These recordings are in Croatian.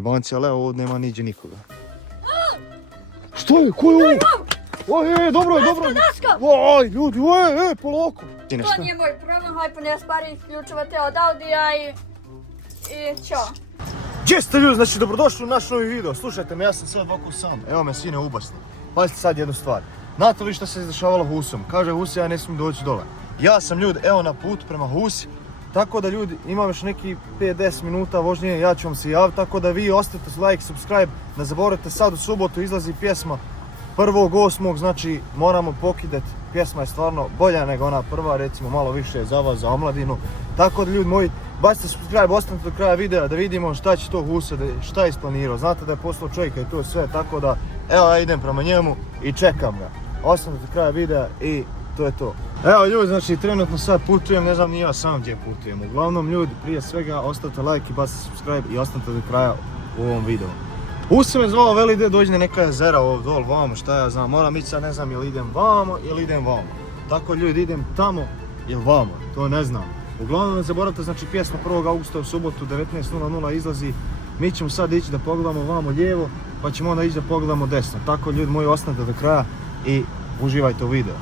Banci, ali evo, ovdje nema niđe nikoga. Što je? Ko je ovo? Oj, dobro je, dobro je. Oj, ljudi, polako. To nije moj problem, hajde ne spari isključuvate od Audija i ćao. Gdje ste ljudi? Znači, dobrodošli u naš novi video. Slušajte me, ja sam sad ovako sam. Evo me sine ubasni. Pazite sad jednu stvar. Znate li što se izdešavalo Husom? Kaže Husi, ja ne smijem doći dole. Ja sam ljudi, evo na put prema Husi. Tako da ljudi, imam još neki 5-10 minuta vožnje, ja ću vam se javiti. Tako da vi ostavite like, subscribe. Ne zaboravite, sad u subotu izlazi pjesma 1.8. Znači, moramo pokidati. Pjesma je stvarno bolja nego ona prva, recimo malo više za vas, za omladinu. Tako da ljudi moji, bacite subscribe, ostanite do kraja videa da vidimo šta će to Husa, šta je isplanirao. Znate da je poslao čovjeka i to sve, tako da evo ja idem prema njemu i čekam ga. Ostanite do kraja videa i to je to. Evo ljudi, znači trenutno sad putujem, ne znam ni ja sam gdje putujem. Uglavnom ljudi, prije svega ostavite like i bacite subscribe i ostanite do kraja u ovom videu. Husi me zvao, veli ide dođe na neka jezera ovdje dol, vamo, šta ja znam, moram ići sad, ne znam jel idem vamo ili idem vamo. Tako ljudi, idem tamo ili vamo, to ne znam. Uglavnom ne zaboravite, znači pjesma 1. augusta u subotu 19.00 izlazi. Mi ćemo sad ići da pogledamo vamo lijevo, pa ćemo onda ići da pogledamo desno. Tako ljudi moji, ostanite do kraja i uživajte u videu.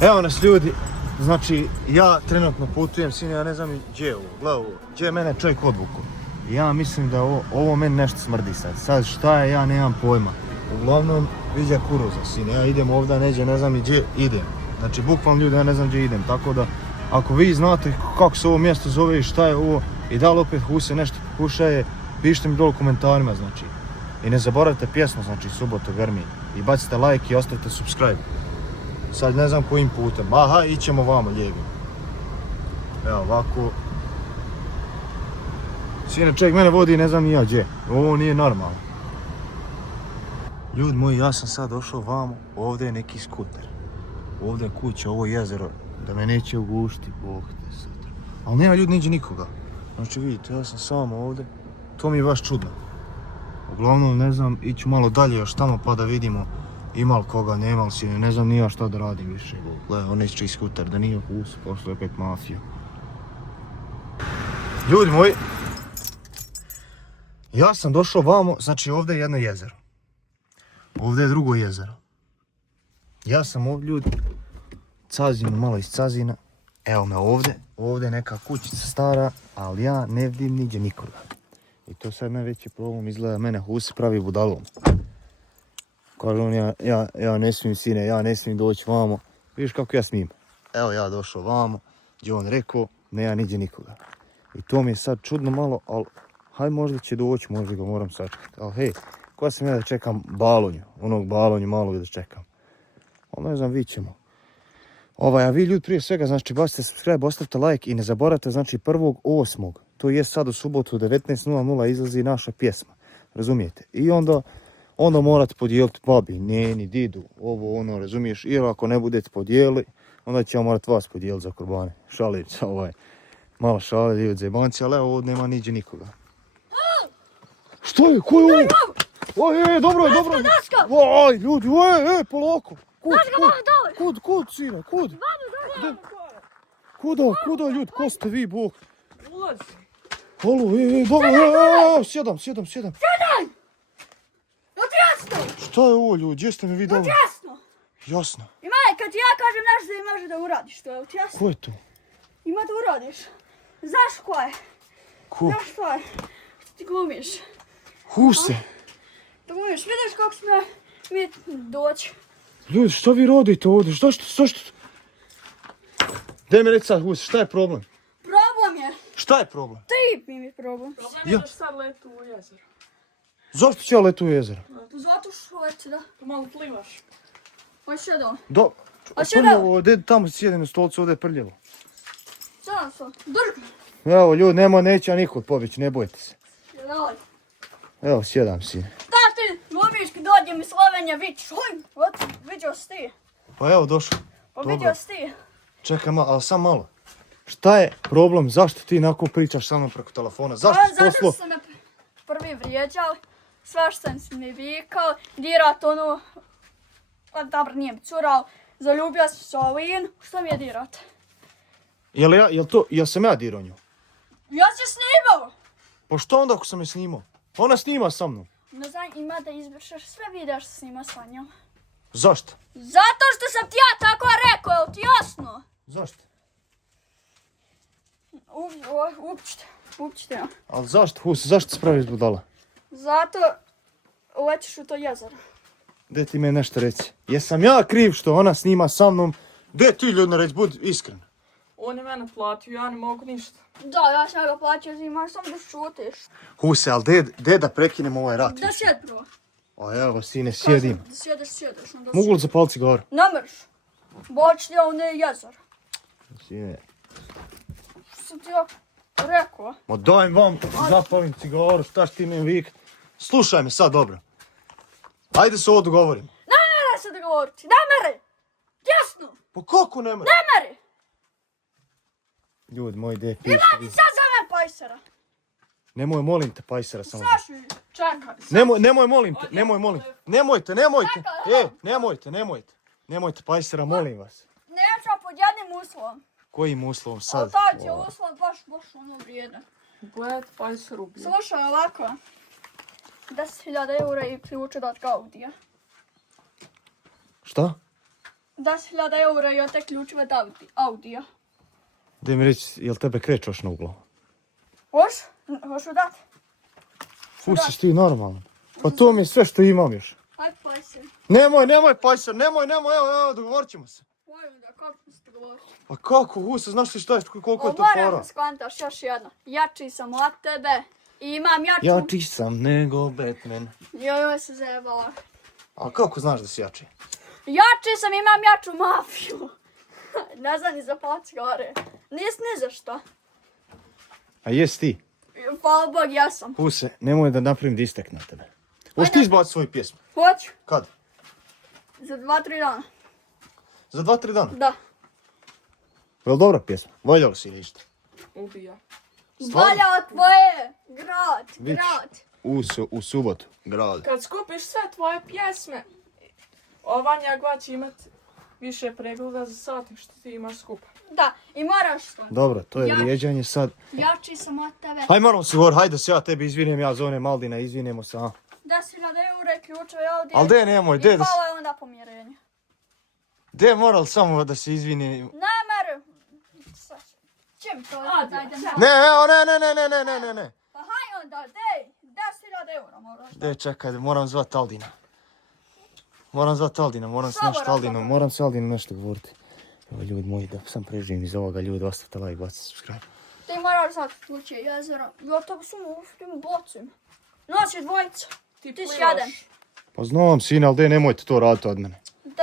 Evo nas ljudi, znači ja trenutno putujem, sine, ja ne znam gdje je ovo, gledaj ovo, gdje je mene čovjek odvukao. Ja mislim da ovo meni nešto smrdi sad. Sad šta je, ja nemam pojma. Uglavnom, viđa kuruza, sine, ja idem ovdje, neđe, ne znam i gdje idem. Znači, bukvalno ljudi, ja ne znam gdje idem, tako da ako vi znate kako se ovo mjesto zove i šta je ovo i da li opet Huse nešto pokušaje, pišite mi dole u komentarima, znači. I ne zaboravite pjesmu, znači, Subota Grmi. I bacite like i ostavite subscribe. Sad ne znam kojim putem, aha, ićemo vamo lijevi. Evo, ovako. Sine, čovjek mene vodi, ne znam ni ja gdje. Ovo nije normalno. Ljudi moji, ja sam sad došao vamo, ovdje je neki skuter. Ovdje je kuća, ovo jezero, da me neće ugušiti, bog te sutra. Ali nema ljudi, niđe nikoga. Znači vidite, ja sam sam ovdje, to mi je baš čudno. Uglavnom, ne znam, iću malo dalje još tamo pa da vidimo ima li koga, nema li sine, ne znam ni ja šta da radim više. Gledaj, on neće skuter, da nije Hus, pošlo je opet mafija. Ljudi moji, ja sam došao vamo, znači ovdje je jedno jezero. Ovdje je drugo jezero. Ja sam ovdje ljudi, cazinu malo iz cazina. Evo me ovdje, ovdje je neka kućica stara, ali ja ne vidim niđe nikoga. I to sad najveći problem, izgleda mene Husi pravi budalom. Kaže on, ja ne smijem sine, ja ne smijem doći vamo. Vidiš kako ja smijem. Evo ja došao vamo, gdje on rekao, ne ja niđe nikoga. I to mi je sad čudno malo, ali haj možda će doći, možda ga moram sačekati. Ali hej, koja sam ja da čekam balonju, onog balonju malog da čekam. Ali ne znam, vidit ćemo. A vi ljudi prije svega, znači bacite subscribe, ostavite like i ne zaboravite, znači 1.8. To je sad u subotu 19.00 izlazi naša pjesma. Razumijete? I onda morate podijeliti babi, neni, didu, ovo ono, razumiješ? Ili ako ne budete podijeli, onda će ja morati vas podijeliti za kurbane. Šalim se malo šale ljudi zebanci, ali evo ovdje nema niđe nikoga. Što je? Ko je ovo? Oj, dobro je, dobro je. Oj, ljudi, polako. Kud, sine, kud? Kuda, ljudi, ko ste vi, bog? Ulazi. Halo, dobro, sjedam. Sjedaj! Odjasno! Šta je ovo, ljudi, gdje ste me vidjeli? Odjasno! Jasno. Imaj, kad ti ja kažem nešto da može da uradiš to, odjasno. Ko je to? Ima da uradiš. Znaš ko je? Ko? Znaš ko je? Što ti glumiš? Huse. Da glumiš, vidiš kako smo mi doći. Ljudi, šta vi radite ovdje? Zašto? Daj mi reći sad, Huse, šta je problem? Problem je. Šta je problem? Ti mi je problem. Problem je da sad letu u jezero. Zašto će ja letu u jezero? Zato što hoće da... Pa malo plivaš. Hoće da... Prljavo, gdje tamo sjedim na stolcu, ovdje je prljavo. Sada sam, drži. Evo ljudi, neće ja nikud pobjeći, ne bojte se. Daj. Evo, sjedam si. Da ti glumiš kad dođem iz Slovenija, vidiš, vidio si ti. Pa evo, došao. Pa vidio si ti. Čekaj malo, ali sam malo. Šta je problem, zašto ti onako pričaš sa mnom preko telefona? Zašto si poslao? Zato sam me prvi vrijeđao, svašta sam mi vikao, dirat ono, dobro nije mi curao, zaljubio sam se u Alinu, što mi je dirat? Jel sam ja dirao nju? Ja si snimao! Pa što onda ako sam je snimao? Ona snima sa mnom. Ne znam, ima da izbrišeš sve videa što snima sa njom. Zašto? Zato što sam ti ja tako rekao, jel ti jasno? Zašto? Upćite. Ali zašto, Huse, zašto se praviš budala? Zato lećeš u to jezero. Gdje ti me nešto reci? Jesam ja kriv što ona snima sa mnom? Gdje ti ljudno reći, budi iskren. On je mene platio, ja ne mogu ništa. Da, ja sam ga plaćao, imaš samo da šutiš. Huse, ali gdje da prekinemo ovaj rat? Da sjed prvo. A evo, sine, sjedim. Da sjediš. Onda Mogu li zapaliti cigaru? Ne mreš. Boć ja ne jezero. Sine. Što sam ti ja rekao? Ma daj vam zapalim cigaru, šta ti me vik? Slušaj me sad dobro. Ajde se ovo dogovorimo. Ne mere se dogovoriti, ne mere! Jasno! Pa kako ne mere? Ne mere! Ljudi moji, gdje je Ima ti sad za me pajsera. Nemoj, molim te, pajsera samo. Saši, Čekaj. Nemoj, molim te, Nemojte. Nemojte, pajsera, molim vas. neću pod jednim uslovom. Kojim uslovom Ali sad? taj ti je uslov baš ono vrijedan. Gled, pa se rublja. Slušaj ovako. 10.000 eura i ključ od Audija. Šta? 10.000 eura i od te ključeve od Audija. Daj mi reći, jel tebe krećoš na uglo? Hoš udat? Pustiš ti normalno. Pa to mi je sve što imam još. Aj pajser. Nemoj, pajser, nemoj, evo, dogovorit ćemo se. Oj onda, kako se to govori? Pa kako, Huse, znaš ti šta je, koliko je to Moram para? da skontaš još jedno. Jači sam od tebe. I imam jaču... Jači sam nego Batman. Joj se zajebala. A kako znaš da si jači? Jači sam, imam jaču mafiju. Ne znam ni za pacigare. Nis ni za šta. A jes ti? Hvala Bog, ja sam. Huse, nemoj da napravim distek na tebe. Hoćeš ti izbaciti svoju pjesmu? Hoću. Kad? Za 2-3 dana. Za 2-3 dana? Da. Jel dobra pjesma? Voljeli si ili išta? Ubija. Valja od tvoje. Vić. Grad. U subotu, grad. Kad skupiš sve tvoje pjesme, ova njegova će imat više pregleda za sati što ti imaš skupa. Da, i moraš to. Dobro, to je vrijeđanje sad. Jači sam od tebe. Hajde, moramo se govoriti, hajde da se ja tebi izvinem, ja zovem Maldina, izvinemo se, a? 10.000 eura i ključeve ovdje. Ali de nemoj, I de da hvala je onda pomirenje. de moral samo da se izvini. Ne mer. Čim to? Ajde, Dajde sad. malo. Ne, evo, ne. Pa haj onda, dej. 10.000 eura moraš. De, čekaj, moram zvat Aldina. Moram se Samo nešto Aldinom, razlog. moram se Aldinom nešto govoriti. Evo ljudi moji, da sam preživim iz ovoga, ljudi, ostavite like, bacite subscribe. Ti moraš znati tuče jezero. Ja to samo uftim bocim. Nas je dvojica. Ti si plivaš. jedan. Pa znam, sine, ali de, nemojte to raditi od mene. 10.000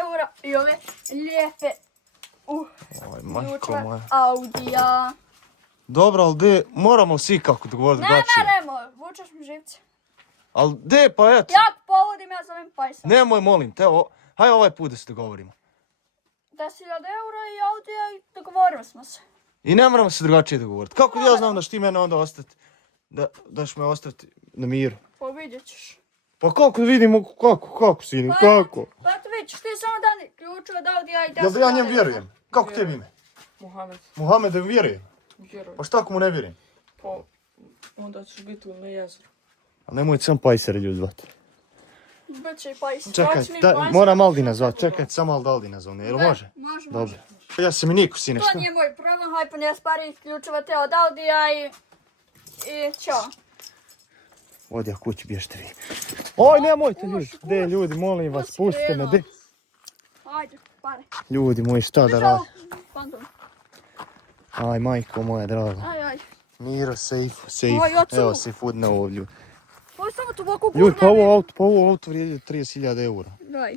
eura i ove lijepe Oj, majko ključeve moja. Audija. Dobro, ali de, moramo svi kako dogovoriti Ne drugačije. meremo, vučeš mi živce. Ali de, pa eto, Ja povodim, ja zovem Pajsa. nemoj, molim te, hajde ovaj put da se dogovorimo. 10.000 eura i Audija i dogovorili smo se. I ne moramo se drugačije dogovoriti. Kako ja znam da ćeš ti mene onda ostati, da ćeš me ostati na miru? Pa vidjet ćeš. Pa kako vidimo, kako sine, kako? Pa eto vidjet ćeš, ti samo dani ključu od Audija i 10.000 Jel da ja njem eura. vjerujem? Kako tebi ime? Muhammed, Muhammed vjerujem. vjeruj. Pa šta ako mu ne vjerujem? Pa onda ćeš biti na jezeru. A nemojte sam pajsere ljudi zvati. Biće i Pajsa. Čekaj, mi Pajsera, moram Aldina šta zvati, tako čekaj, samo Aldina zovne, jel Ne, može? Može. Dobro. Ja sam i Niko, sine, To šta? nije moj problem, haj pa ne spari ključeva te od Audija i ćao. Odi ja kući, bježte vi. Oj, nemojte ljudi, de ljudi, molim vas, pustite me, de. Ajde, pare. Ljudi moji, šta da Držao radi? fantom. Aj, majko moja draga. Aj. Miro, safe. Oj, ocu. Evo se fudne ovo, ljudi. Ovo je samo tu ovako Ljudi, pa ovo auto vrijedi 30.000 eura. Daj.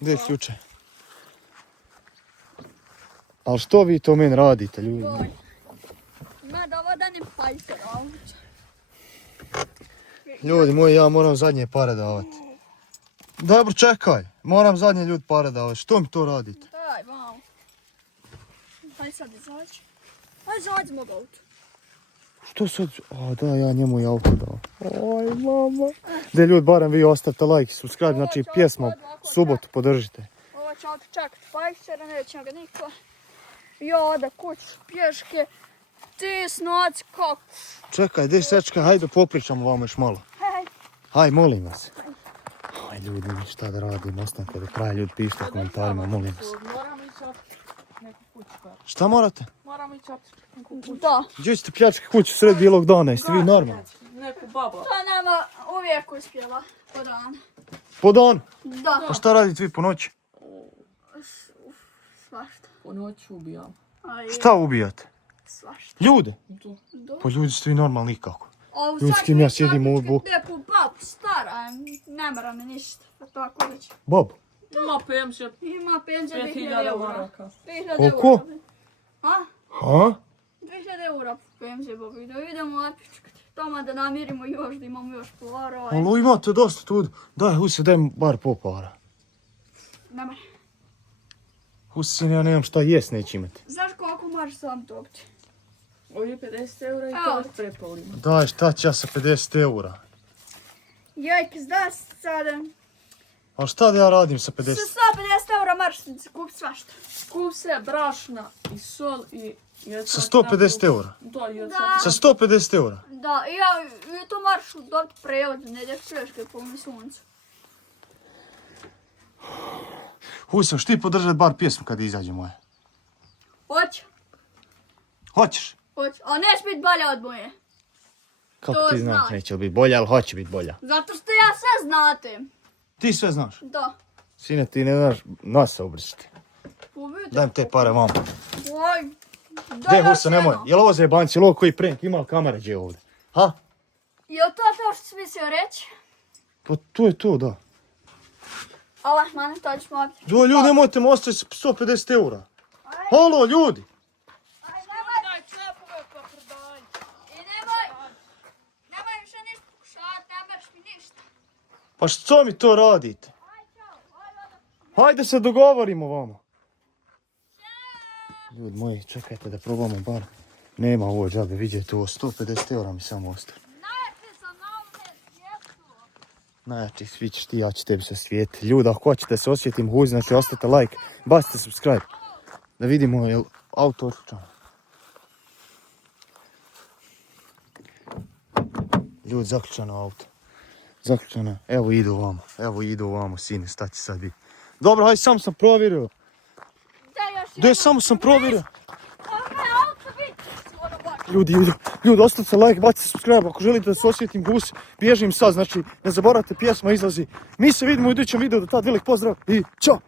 Gdje je ključe? Ali što vi to meni radite, ljudi? Daj. Ma da ovo da ne Pajsa auto. Ljudi moji, ja moram zadnje pare davati. Dobro, čekaj. Moram zadnje ljudi pare davati. Što mi to radite? Daj, malo. Haj sad izaći. Haj izađi mog auto. Što sad? A da, ja njemu i auto dao. Oj, mama. De ljudi, barem vi ostavite like, subscribe, znači Ovo će pjesma ovako, subotu podržite. Ovo će auto čekati Pajsera, neće ga niko. Ja ode kući pješke. Ti snoć kako? Čekaj, gdje sečka, hajde popričamo vam još malo. Hej. Haj, molim vas. Aj, ljudi, šta da radim, ostanite do kraja, ljudi, pišite u komentarima, molim vas. Moramo ići otići neku kuću. Šta morate? Moramo ići otići neku kuću. Da. Gdje ćete pljački kuću sred bijelog dana, jeste vi normalni? Neku babu. To nama uvijek uspjela po dan. Po dan? Da. Pa šta radite vi po noći? Svašta. Po noći ubijam. Aj, Šta ubijate? svašta. Ljude? Tu. Da. Pa ljudi ste vi normalni nikako. A u Ljudi, s kim ja sjedim u ovu- Neku babu stara, ne mora me ništa. Pa tako reći. Bob, Ima penzija Ima penzija 2000 5000 eura. maraka. 2000 Koliko? eura. A? ha? 2000 eura penzije, Bobi. Da idemo opičkati. Tamo da namirimo još, da imamo još para. Ali imate dosta tu. Daj, Huse, daj mi bar po para. Ne mora. Huse, ja nemam šta jest, neće imati. Znaš koliko možeš sam dobiti? Ovi 50 eura i Evo. to od prepolima. Daj, šta ću ja sa 50 eura? Jajke, zda sada. Ali šta da ja radim sa 50? Sa 150 eura možeš kupiti svašta. Kup se brašna i sol i... Sa 150 eura? Da, i Da. Sa 150 eura? Da, i to možeš dobiti prevod, ne da čuješ kaj puni suncu. Huse, što ti podržati bar pjesmu kad izađe moja? Hoće, Hoćeš? hoće, a neće biti bolja od moje. Kako To ti znaš? znam. Neće li biti bolja, ali hoće biti bolja. Zato što ja sve znate. Ti sve znaš. Da. Sine, ti ne znaš nas se obrišiti. Pobijete. Daj mi te pare, mamo. Oj. Gdje, Huse, nemoj. Jel ovo zajebanci, jel ovo koji prank? Ima li kamere gdje ovdje? Ha? Jel to što si mislio reći? Pa to je to, da. Allah, mane, to ćemo opet. Do, ljudi, nemojte me ostaviti sa 150 eura. Halo, ljudi! Aj, nemoj. Daj čepove pa prodaj. I nemoj više ništa pokušavati, ne baš mi ništa. Pa što mi to radite? Aj, čao, aj, Hajde se dogovorimo vama. Ljudi moji, čekajte da probamo bar. Nema ovo džabe, vidjeti ovo, 150 eura mi samo ostane. najjači sam na ovome svijetu. Najjači, svi ćeš ti, ja ću tebi se svijeti. Ljudi, ako hoćete se osjetim huzi, znači ostavite like, bacite subscribe. Da vidimo jel auto oručan. Ljudi, zaključano auto. Zaključano, evo idu ovamo, sine, šta će sad biti. Dobro, hajde, sam sam provjerio. Da, još Samo sam provjerio. Ovo je auto biti. Ono baš. Ljudi, ostavite like, bacite subscribe, ako želite da se osjetim husi, bježim sad, znači, ne zaboravite, pjesma izlazi. Mi se vidimo u idućem videu, do tad velik pozdrav i ćao!